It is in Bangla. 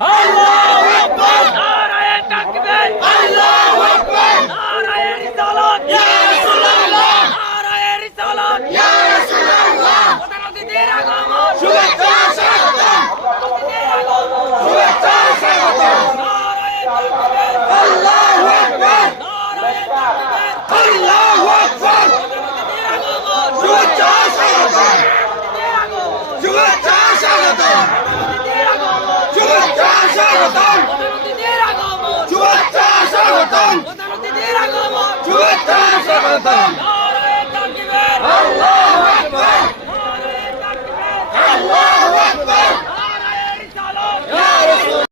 আল্লাহু আকবার নারায়ে তাকবীর আল্লাহু আকবার নারায়ে রিসালাত ইয়া রাসূলুল্লাহ নারায়ে রিসালাত ইয়া রাসূলুল্লাহ প্রধানমন্ত্রীদের আগমন শুভেচ্ছা স্বাগতম শুভেচ্ছা স্বাগতম নারায়ে তাকবীর আল্লাহু আকবার নারায়ে তাকবীর আল্লাহু আকবার প্রধানমন্ত্রীদের আগমন শুভেচ্ছা স্বাগতম শুভেচ্ছা স্বাগতম শুভেচ্ছা স্বাগতম শুভেচ্ছা স্বাগতম শুভেচ্ছা স্বাগতম